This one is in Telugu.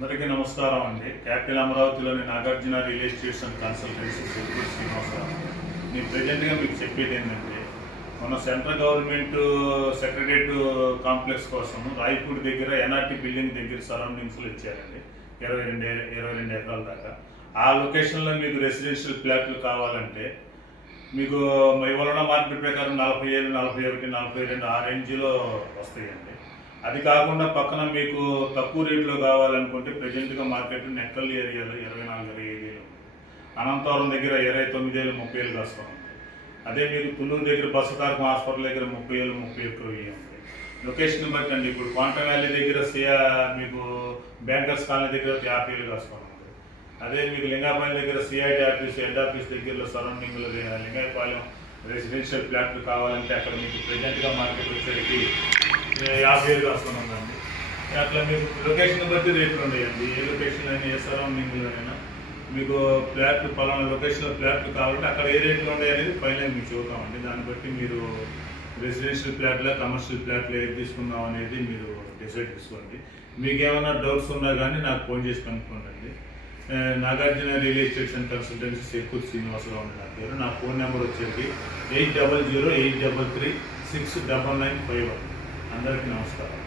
అందరికీ నమస్కారం అండి. క్యాపిటల్ అమరావతిలోని Nagarjuna real estates and consultancy Siripur Srinivasarao. నేను ప్రజెంట్గా మీకు చెప్పేది ఏంటంటే, మన సెంట్రల్ గవర్నమెంట్ సెక్రటరియట్ కాంప్లెక్స్ కోసం రాయపూడి దగ్గర ఎన్ఆర్టీ బిల్డింగ్ దగ్గర సరౌండింగ్స్లో ఇచ్చారండి 22 ఎకరాల దాకా. ఆ లొకేషన్లో మీకు రెసిడెన్షియల్ ఫ్లాట్లు కావాలంటే మీకు ఇవాళ మార్కెట్ ప్రకారం 47, 41, 42 ఆ రేంజ్లో వస్తాయండి. అది కాకుండా పక్కన మీకు తక్కువ రేట్లో కావాలనుకుంటే ప్రజెంట్గా మార్కెట్ నెక్కల్ ఏరియాలో 24,000 అనంతపురం దగ్గర 29,000, 30,000 కాస్తా ఉంది. అదే మీకు తుళ్ళూరు దగ్గర బసతారకం హాస్పిటల్ దగ్గర 30,000, 31,000 ఉంది. లొకేషన్ బట్టి అండి. ఇప్పుడు క్వాంటమ్ వ్యాలీ దగ్గర మీకు బ్యాంకర్స్ కాలనీ దగ్గర 50,000 కాస్తా ఉంది. అదే మీకు లింగాపాలెం దగ్గర సిఐటి ఆఫీస్, హెడ్ ఆఫీస్ దగ్గరలో సరౌండింగ్లో లింగాయపాలెం రెసిడెన్షియల్ ఫ్లాట్లు కావాలంటే అక్కడ మీకు ప్రజెంట్గా మార్కెట్ వచ్చేసరికి 50,000 వస్తుందండి. అట్లా మీకు లొకేషన్ బట్టి రేట్లు ఉన్నాయండి. ఏ లొకేషన్ అయినా ఏ సరౌండింగ్లోనైనా మీకు ఫ్లాట్లు పలానా లొకేషన్లో ఫ్లాట్లు కావాలంటే అక్కడ ఏ రేట్లు ఉన్నాయి అనేది ఫైనల్ మీకు చూద్దామండి. దాన్ని బట్టి మీరు రెసిడెన్షియల్ ఫ్లాట్లా కమర్షియల్ ఫ్లాట్లు ఏది తీసుకుందాం అనేది మీరు డిసైడ్ చేసుకోండి. మీకు ఏమైనా డౌట్స్ ఉన్నా కానీ నాకు ఫోన్ చేసి కనుక్కోండి. Nagarjuna real estates and consultancy Siripur Srinivasarao అని నా పేరు. నా ఫోన్ నెంబర్ వచ్చేసి 8008336995. అందరికీ నమస్కారం.